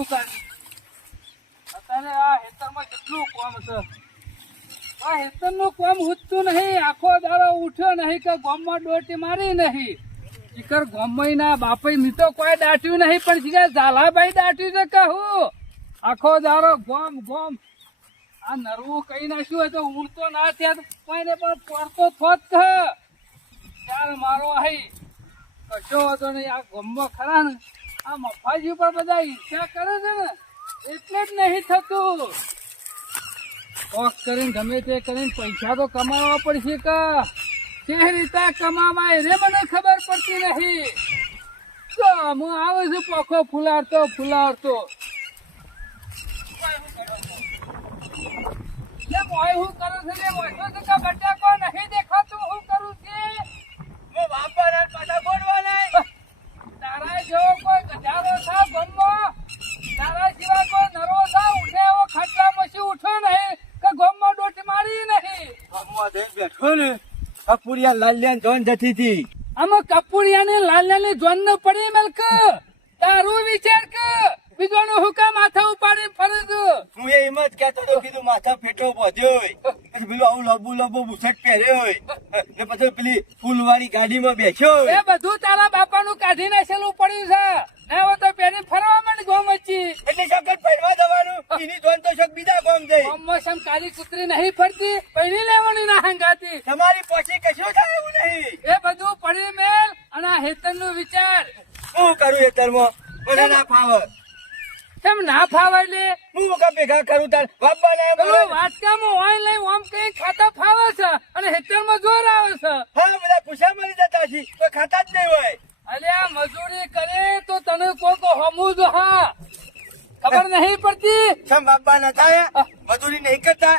કરું કાઢી અત્યારે આ હેતરમાં કેટલું કામ છે આ હેતરનું કામ ઉઠતું નહીં આખો દાડો ઉઠ્યો નહીં કે ગામમાં ડોટી મારી નહીં શિખર ગામમાં ના બાપે મી તો કોઈ દાટ્યું નહીં પણ શિખર ઝાલાભાઈ દાટ્યું છે કહું આખો દાડો ગોમ ગોમ આ નરવું કઈ નાખ્યું હોય તો ઉડતો ના થયા કોઈને પણ પડતો થોત કે ચાલ મારો આઈ કશો હતો નહીં આ ગામમાં ખરા ને આ મફાજી પર બધા ઈર્ષા કરે છે ને એટલે જ નહીં થતું કોક કરીને ગમે તે કરીને પૈસા તો કમાવા પડશે કે રીતે કમાવાય રે મને ખબર પડતી નહીં તો હું આવે છે પોખો ફુલાવતો હું કરું છું બટાકો નહીં દેખાતું હું કરું છું તારા જેવો કોઈ ગધારો થા ગમમાં તારા સિવાય કોઈ નરો થા ઉઠે એવો ખટલા પછી ઉઠો નહીં કે ગમમાં ડોટી મારી નહીં બેઠો ને કપુરિયા લાલિયા જોન જતી હતી આમાં કપુરિયાની લાલિયાની જોન ન પડી મેલક તારું વિચાર કે બીજોનું હુકા માથા ઉપાડી ફરજ હું એમ જ કહેતો હતો કીધું માથા ફેટો બધ્યો હોય પછી પેલું આવું લબુ બુસટ પહેર્યો હોય ને પછી પેલી ફૂલવાળી ગાડીમાં બેઠ્યો હોય એ બધું તારા બાપાનું કાઢી નાખેલું પડ્યું છે એવો તો પેરી ફરવા માંડ ગોમ વચ્ચે એટલે શકત પહેરવા જવાનું એની જોન તો શક બીજા ગામ જઈ ગોમમાં સમ કાળી કૂતરી નહીં ફરતી પહેરી લેવાની ના હંગાતી તમારી પાસે કશું થાય એવું નહીં એ બધું પડી મેલ અને આ હેતનનું વિચાર હું કરું હેતરમાં મને ના ફાવે કેમ ના ફાવે લે હું કા ભેગા કરું તાર બાપા ને પેલું વાટકામાં ઓય લઈ ઓમ કઈ ખાતા ફાવે છે અને હેતરમાં જોર આવે છે હા બધા પૂછા મળી જતા છે કોઈ ખાતા જ નહીં હોય અલે આ મજૂરી કરે તો તને કોક હમું જ હા ખબર નહીં પડતી સમ બાપા ના થાય મજૂરી નહીં કરતા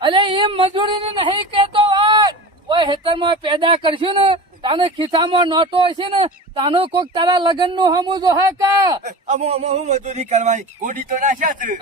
અલે એમ મજૂરીને નહીં કહેતો વાત ઓય હેતરમાં પેદા કરશું ને તાને ખિસ્સામાં નોટો હશે ને તાનો કોક તારા લગન નું હમું જો હે કા અમો હું મજૂરી કરવાની ગોડી તો નાખ્યા છે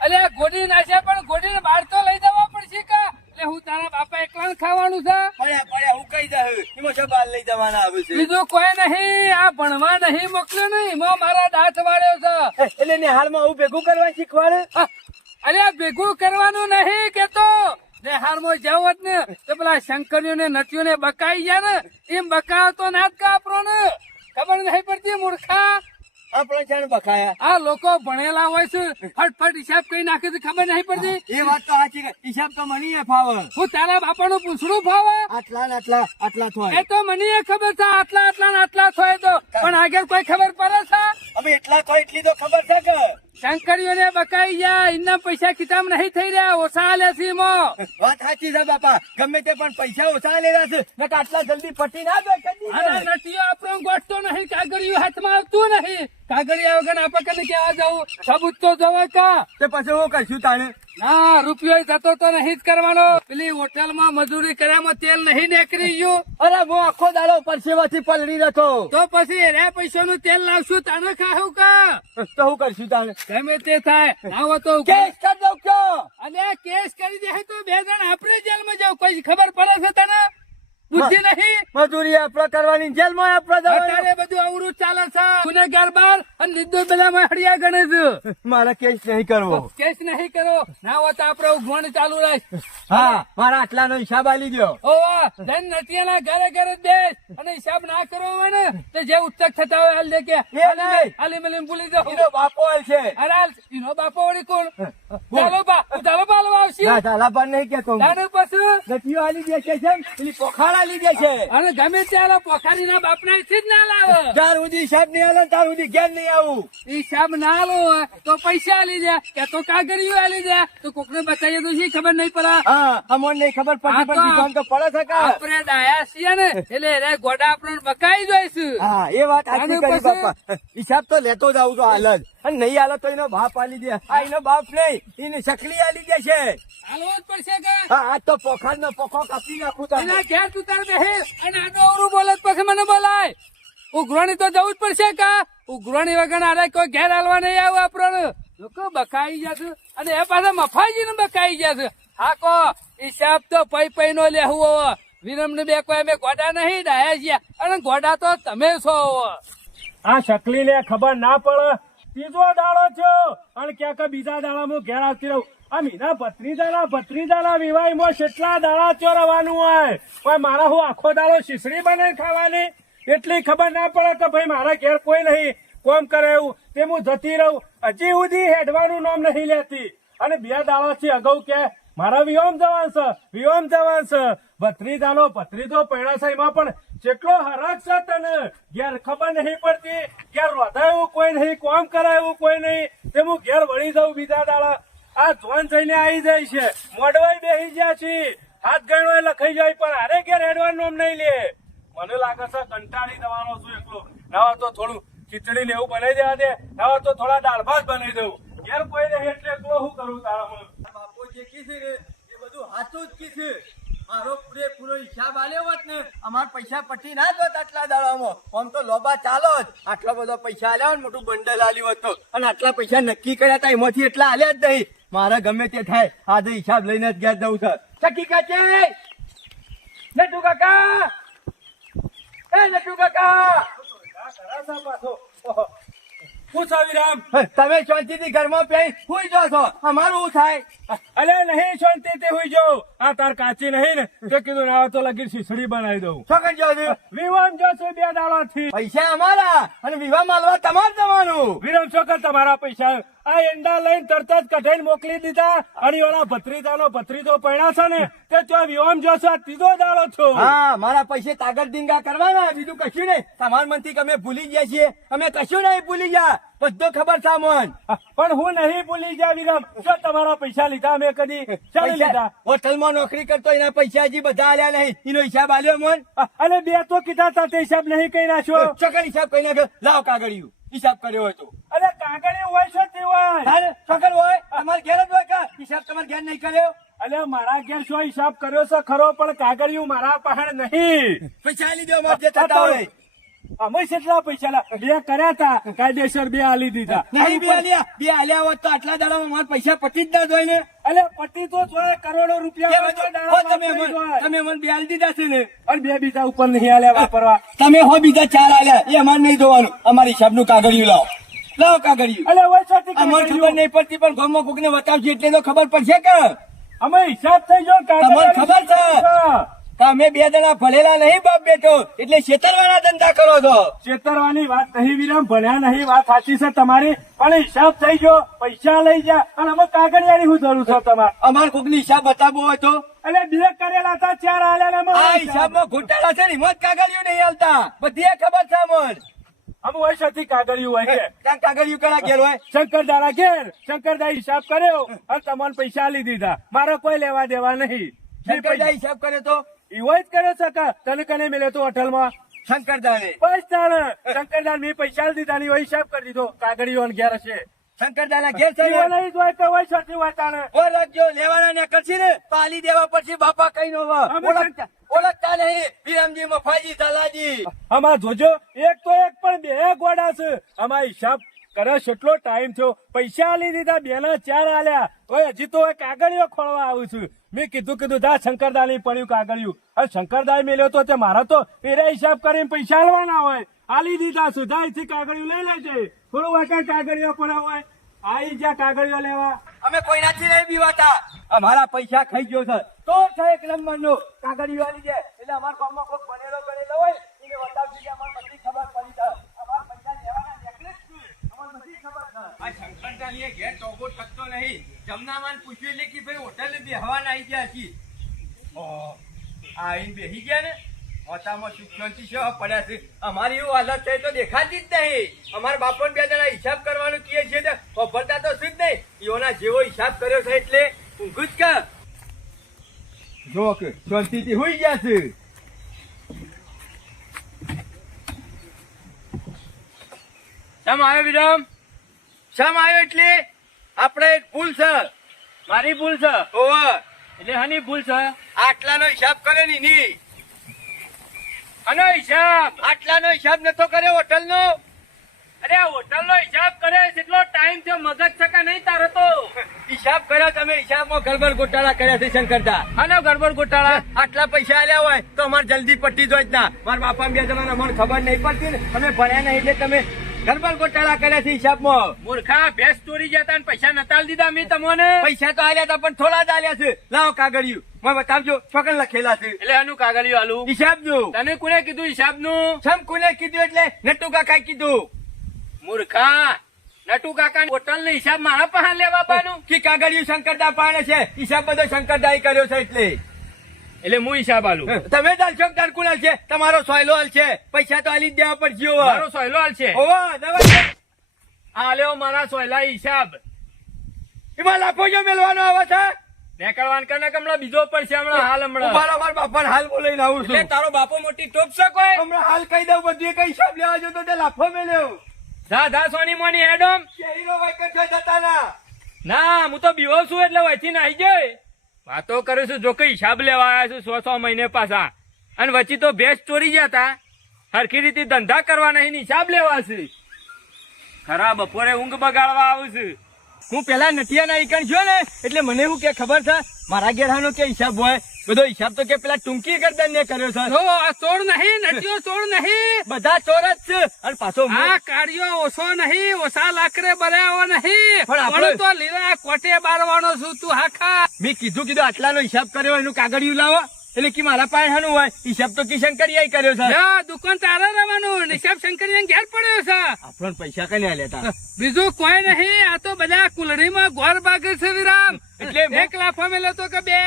અલે આ ગોડી નાખ્યા પણ ગોડીને બહાર તો લઈ જવા પડશે કા એટલે હું તારા બાપા એકલા ખાવાનું છે પડ્યા હું કઈ દઉં એમાં શું બહાર લઈ જવાના આવે છે બીજું કોઈ નહીં આ ભણવા નહીં મોકલ્યો નહીં એમાં મારા દાંત વાળ્યો છે એટલે ને હાલમાં હું ભેગું કરવા શીખવાડે અરે આ ભેગું કરવાનું નહીં કેતો ને હારમાં જાવ જ ને તો પેલા શંકરીઓ ને નટીઓ ને બકાઈ ગયા ને એમ બકાવ તો ના જ કાપરો ને ખબર નહીં પડતી મૂર્ખા આપણે છે બખાયા આ લોકો ભણેલા હોય છે ફટફટ હિસાબ કઈ નાખે છે ખબર નહીં પડતી એ વાત તો સાચી હિસાબ તો મને ફાવે હું તારા બાપાનું પૂછડું ફાવે આટલા ને આટલા થાય એ તો મને ખબર છે આટલા આટલા ને આટલા થાય તો પણ આગળ કોઈ ખબર પડે છે હવે એટલા થાય એટલી તો ખબર છે કે શંકરીઓને બકાઈ ગયા એમના પૈસા કિતાબ નહીં થઈ રહ્યા ઓછા આલે છે એમાં વાત સાચી છે બાપા ગમે તે પણ પૈસા ઓછા લેવા છે ને આટલા જલ્દી પટી ના દો અને નટીઓ આપણો ગોઠતો નહીં કાગળિયું હાથમાં આવતું નહીં કાગળિયા વગર આપણે કેવા જવું સબૂત તો જવા કા તે પછી હું કહીશું તાણે ના રૂપિયો થતો તો નહીં જ કરવાનો પેલી હોટલમાં મજૂરી કર્યામાં તેલ નહીં નીકળી ગયું અરે હું આખો દાડો પરસેવાથી પલળી રહ્યો તો પછી રે પૈસાનું તેલ લાવશું તાને ખાવું કા તો હું કરશું તાણે ગમે તે થાય આવો તો કેસ કરી દઉં છો અને કેસ કરી દે તો 2 જણ આપણે જેલમાં જાવ કોઈ ખબર પડે છે તને બુદ્ધિ નહીં મજૂરી આપણે કરવાની જેલમાં આપણે અત્યારે બધું અવરું ચાલે છે ગુનેગાર બાર અને નિર્દોષ બધા હડિયા ગણે છે મારા કેસ નહીં કરવો કેસ નહીં કરો ના હોય તો આપડે ઉઘવણ ચાલુ રાખ હા મારા આટલાનો હિસાબ આલી દો ઓ વાહ ધન નટિયાના ઘરે ઘરે બેસ અને હિસાબ ના કરવો હોય ને તો જે ઉત્તક થતા હોય હાલ દે કે એ નહીં હાલી મલીને ભૂલી જાઓ એનો બાપો હાલ છે અરે હાલ એનો બાપો વળી કોણ ચાલો બાલો આવશે ના ચાલા પર નહીં કેતો તારે પછી ગટીઓ આલી દે છે પેલી પોખાડ આલી દે છે અને ગમે ત્યારે પોખારી ના બાપ ના જ ના લાવે તાર સુધી હિસાબ નહીં આલે તાર સુધી ઘેર નહીં આવું હિસાબ ના લો તો પૈસા આલી દે કે તો કાગળિયું આલી દે તો કોકને બતાવીએ તો શી ખબર નહીં પડે હા અમોન નહીં ખબર પડી પણ બીજાને તો પડે છે કા આપણે ડાયા છીએ ને એટલે રે ગોડા આપણને બકાઈ જોઈશું હા એ વાત સાચી કરી બાપા હિસાબ તો લેતો જ આવું તો હાલ જ અને નહીં હાલે તો એનો બાપ આલી દે આ એનો બાપ નહીં એને શકલી આલી દે છે હાલવું જ પડશે કે હા આજ તો પોખાડ નો પોખો કાપી નાખું તમે એના ઘેર તું તાર બેહે અને આનો અવરું બોલે પછી મને બોલાય ઉઘરાણી તો જવું જ પડશે કા ઉઘરાણી વગર આરે કોઈ ઘેર હાલવા નહીં આવું આપણને લોકો બકાઈ જશે અને એ પાછા મફાજી ને બકાઈ જશે હા કો હિસાબ તો પૈ નો લેવું વિરમ ને બે કોઈ અમે ગોડા નહીં ડાયા છીએ અને ગોડા તો તમે છો આ શકલી ને ખબર ના પડે ત્રીજો દાડો થયો અને ક્યાંક બીજા દાડામાં ઘેર આવતી રહું. આ મીના ભત્રીજાના વિવાહમાં કેટલા દાડા થયો રહેવાનું હોય. પણ મારા હું આખો દાડો શીસડી બનાવી ખાવાની એટલી ખબર ના પડે કે ભાઈ મારા ઘેર કોઈ નહીં કોમ કરે એવું તે હું જતી રહું. હજી સુધી હેડવાનું નામ નહીં લેતી અને 2 દાડાથી અગાઉ કે મારા વિહોમ જવાન છે ભત્રીજો પૈણા છે એમાં પણ જેટલો હરખ છે તને ઘેર ખબર નહીં પડતી. ઘેર રોધા એવું કોઈ નહીં, કોમ કરાય એવું કોઈ નહીં. તે હું ઘેર વળી જાઉં બીજા દાડા. આ જોન થઈને આવી જાય છે, મોડવાઈ બેસી ગયા છે, હાથ ગણવાય લખાઈ જાય પણ હારે ઘેર હેડવાનું નામ નહીં લે. મને લાગે છે કંટાળી જવાનો છું એકલો. ના તો થોડું ખીચડી ને એવું બનાવી દેવા દે, ના તો થોડા દાળ ભાત બનાવી દઉં. ઘેર કોઈ નહીં એટલે એકલો શું કરું તારામાં. બાપુ જે કીધું ને એ બધું સાચું જ કીધું. મારો પૂરેપૂરો હિસાબ આલ્યો હોત ને અમાર પૈસા પટી ના દોત આટલા દાડામાં. આમ તો લોબા ચાલો જ. આટલા બધા પૈસા આલ્યા ને મોટું બંડલ આલ્યું હોત તો. અને આટલા પૈસા નક્કી કર્યા હતા એમાંથી એટલા આલ્યા જ નહીં. મારે ગમે તે થાય આજે હિસાબ લઈને જ ઘેર જવું છે. ચકી કાચે નટુ કાકા, એ નટુ કાકા, હું સાવીરામ તમે શાંતિથી ઘરમાં પેઈ સુઈ જાઓ છો. અમારું શું થાય? અલે નહીં શાંતિથી હુઈ જાઉં. આ તાર કાચી નહીં ને તે કીધું ના તો લગી ખીચડી બનાવી દઉં. શું કરી જાઓ છો? વિવામ જોશું 2 દાડાથી. પૈસા અમારા અને વિવાહ માલવા તમારે જવાનું. વિરમ ચોકર તમારા પૈસા આ એંડા લઈને તરત જ કઢાઈને મોકલી દીધા. અને ઓલા ભત્રીજો પૈણા છે ને તે ત્યાં વિવામ જોશો. આ 3જો દાડો છો. હા, મારા પૈસે તાગર ડીંગા કરવાના, બીજું કશું નહીં. તમારા મનથી અમે ભૂલી ગયા છીએ. અમે કશું નહીં ભૂલી ગયા, બધો ખબર છે મન. પણ હું નહીં ભૂલી ગયા વિરમ. જો તમારા પૈસા લીધા અમે કદી ચાલી લીધા. હોટલમાં નોકરી કરતો એના પૈસા હજી બધા આલ્યા નહીં. એનો હિસાબ આલ્યો મન. અને 2 તો કીધા તા તે હિસાબ નહીં કહી નાખ્યો. ચોકર હિસાબ કહી નાખ્યો. લાવ કાગળિયું હિસાબ કર્યો હોય તો. અરે કાગળિયું હોય છે તે હોય. ચોકર હોય તમારે ઘેર જ હોય કા હિસાબ તમારે ઘેર નહીં કર્યો? અલે મારા ઘેર શું હિસાબ કર્યો છે ખરો પણ કાગળિયું મારા પાસે નહીં. પૈસા લીધો અમારે જે થતા હોય. અમે કેટલા પૈસા 2 કર્યા તા કાયદેસર 2 આલી દીધા. નહીં બે આલ્યા હોત તો આટલા દાડામાં મારા પૈસા પટી જ ના જોઈ ને. અલે પતિ તો જોડે કરોડો રૂપિયા તમે મને 2 આલી દીધા છે ને. અને 2 બીજા ઉપર નહીં આલ્યા વાપરવા. તમે હો બીજા 4 આલ્યા એ અમારે નહીં જોવાનું. અમારી હિસાબ નું કાગળિયું લાવો કાગળિયું. અલે હોય છે અમારે ખબર નહીં પડતી પણ ગામમાં કોકને બતાવશે એટલે તો ખબર પડશે કે અમે હિસાબ થઈ ગયો. તમને ખબર છે તમે 2 જણા ભણેલા નહીં બાપ બેટો એટલે છેતરવાના ધંધા કરો છો. છેતરવાની વાત નહીં વિરમ, ભણ્યા નહીં વાત સાચી છે તમારી. પણ હિસાબ થઈ ગયો, પૈસા લઈ જા અને અમે કાગળિયાની શું જરૂર છે તમારે? અમારે કોકની હિસાબ બતાવવો હોય તો એટલે 2 કરેલા હતા 4 આલ્યા. આ હિસાબમાં ઘોટાળા છે ને એમાં જ કાગળિયું નહીં હાલતા. બધી ખબર છે મન. અમે હોય સાથે કાગળિયું હોય છે. ત્યાં કાગળિયું કણા ઘેર હોય? શંકરદાના ઘેર. શંકરદા હિસાબ કર્યો અને તમને પૈસા આલી દીધા. મારો કોઈ લેવા દેવા નહીં. શંકરદા હિસાબ કરે તો એવો જ કર્યો છે કે તને કને મળ્યો તો હોટલમાં? શંકરદાને. બસ તાણે શંકરદા મેં પૈસા દીધા ને એવો હિસાબ કરી દીધો. કાગળિયો ઘેર હશે. શંકરદાના ઘેર છે એવો નહીં જોય કે હોય સાથે હોય તાણે. ઓ રાખજો લેવાના ને કરશી ને પાલી દેવા પછી બાપા કઈ નો ઓળખતા નહીં. વિરામજી મફાજી તલાજી આમાં જોજો એક તો એક પણ 2 ગોડા છે. આમાં હિસાબ કરે કેટલો ટાઈમ થયો. પૈસા આલી દીધા 2 ના 4 આલ્યા. ઓય હજી તો કાગળિયો ખોળવા આવું છું. મેં કીધું જા શંકરદા નહીં પડ્યું કાગળિયું. અને શંકરદાએ મેલ્યો તો તે મારા તો એરા હિસાબ કરીને પૈસા આલવાના હોય. આલી દીધા સુધાઈથી કાગળિયું લઈ લેજે. થોડું વાંકા કાગળિયો પડ્યા હોય આવી જા કાગળિયો લેવા. અમે કોઈનાથી નહીં બીવાતા. અમારા પૈસા ખાઈ ગયો છે તો છે 1 નંબરનો કાગળિયો આલી જાય એટલે અમારા ગામમાં કોઈ બનેલો હોય એને બતાવજી અમારે બધી ખબર પડી જાય. અમારા પૈસા લેવાના નેકલેસ અમારે બધી ખબર છે. આ શંકરદાની ઘેર ટોગો ટકતો નહીં. જમનામાન પૂછ્યું એટલે કે ભાઈ હોટલે બેહવાના આવી ગયા છીએ. આઈને બેસી ગયા ને હોટામાં સુખ શાંતિ છે પડ્યા છે. અમારી એવું હાલત થઈ તો દેખાતી જ નહીં. અમારા બાપો 2 જણા હિસાબ કરવાનું કહે છે તો ખબરતા તો શું જ નહીં. એઓના જેવો હિસાબ કર્યો છે એટલે ઊંઘું જ કા જો કે શાંતિથી હોઈ ગયા છે. શમ આવ્યો વિરામ? શમ આવ્યો એટલે આપણે ભૂલ છે. મારી ભૂલ છે? ઓવા એટલે હની ભૂલ છે? આટલાનો હિસાબ કરે ની. આનો હિસાબ? આટલાનો હિસાબ નતો કર્યો હોટલનો. અરે હોટલ નો હિસાબ કરે કેટલો ટાઈમ થયો? મગજ છે કે નહીં તારે તો? હિસાબ કર્યો તમે. હિસાબમાં ગડબડ ગોટાળા કર્યા છે શંકરદા. આનો ગડબડ ગોટાળા? આટલા પૈસા આલ્યા હોય તો અમારે જલ્દી પટ્ટી જોઈ જ ના. મારા બાપા 2 જણા અમને ખબર નહીં પડતી ને અમે ભણ્યા નહીં એટલે તમે ગરબડ ગોટાળા કર્યા છે હિસાબમાં. મૂર્ખા ભેંસ ચોરી જતા ને પૈસા નતા દીધા મેં તમને. પૈસા તો આલ્યા હતા પણ થોડા જ આલ્યા છે. લાવો કાગળિયું મને બતાવજો ચોકન લખેલા છે એટલે આનું કાગળિયું આલું હિસાબનું. તને કોને કીધું હિસાબનું? સમ કોને કીધું એટલે નટુ કાકાએ કીધું. મૂર્ખા નટુ કાકા હોટલ નો હિસાબ મારા પાસે લેવા પાનું. કે કાગળિયું શંકરદા પાણે છે. હિસાબ બધો શંકરદાએ કર્યો છે એટલે એટલે હું હિસાબ આલું. તમે ચાલશો કે તાર કુણાલ છે? તમારો સોયલો હાલ છે. પૈસા તો આલી જ દેવા પડશે હવે. મારો સોયલો હાલ છે. ઓવા નવા આ લેવો મારા સોયલા હિસાબ. એમાં લાખો જો મેલવાનો આવે છે. નીકળવાન કરને હમણાં બીજો પડશે હમણાં હાલ હમણાં. ઉભારો મારા બાપાને હાલ બોલાઈને આવું છું. એટલે તારો બાપો મોટી ટોપ છે કોઈ? હમણાં હાલ કહી દઉં બધું કઈ હિસાબ લેવા જો તો તે લાફો મેલ્યો. જા જા સોની મોની હેડમ. શેરીનો વાયકર છે જતા ના. ના હું તો બીવો છું એટલે વચ્ચે નાઈ જાય. વાતો કરું છું જો કે હિસાબ લેવા આવ્યા છું 6 મહિને પાછા અને વચ્ચે તો ભેંસ ચોરી જતા હરખી રીતે ધંધા કરવા નહીં ને હિસાબ લેવા છે. ખરા બપોરે ઊંઘ બગાડવા આવું છું. હું પેલા નટિયાના ઈકણ થયો ને એટલે મને એવું કે ખબર છે મારા ઘેરાનો કે હિસાબ હોય બધો હિસાબ તો કે પેલા ટૂંકી ગરદન ને કર્યો છે. જો આ ચોર નહીં, નટિયો ચોર નહીં, બધા ચોર જ છે. અને પાછો હું- આ કાર્યો ઓછો નહીં, ઓછા લાકરે બરાવો નહીં, પણ આપણે- પણ તો લીલા કોટે બારવાનો છું તું હાખા. મેં કીધું આટલાનો હિસાબ કર્યો એનું કાગળિયું લાવો એટલે કે મારા પાસે હાનું હોય હિસાબ તો કિશન કરી કર્યો છે. જા, દુકાન તારે રહેવાનું, નિશાબ શંકરિયા ઘેર પડ્યો છે. આપણને પૈસા કઈ લેતા બીજું કોઈ નહીં, આ તો બધા કુલડીમાં ગોર બાગે છે વિરામ. એટલે એક લાફો મેલે તો કે બે.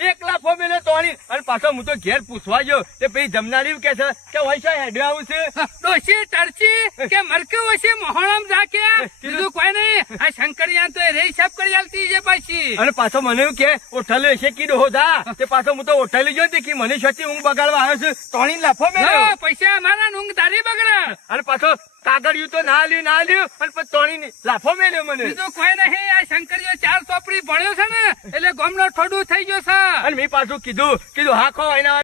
1 લાખો મેલે તોડી અને પાછો હું તો ઘેર પૂછવા ગયો તે પછી જમનારી કે છે કે વૈસા હેડે આવું છે. ડોશી ટરચી કે મરકે વસી મોહણમ જાકે બીજું કોઈ નહીં. આ શંકરિયા તો એ હિસાબ કરી આલતી છે પાછી. અને પાછો મને એવું કે ઓઠલે છે કીધો હોતા તે પાછો હું તો ઓઠલી જો કે મને છતી ઊંઘ બગાડવા આવ્યો છું તોડી લાફો મેલ્યો. જો, પૈસા અમારા ને ઊંઘ તારી બગડે. અને પાછો કાગળિયું તો ના લ્યું અને પછી તોડી લાફો મેલ્યો મને. બીજું કોઈ નહીં, આ શંકરિયો 4 ચોપડી ભણ્યો છે ને એટલે ગામનો ઠોડું થઈ ગયો છે. અને મેં પાછું કીધું હા ખો એના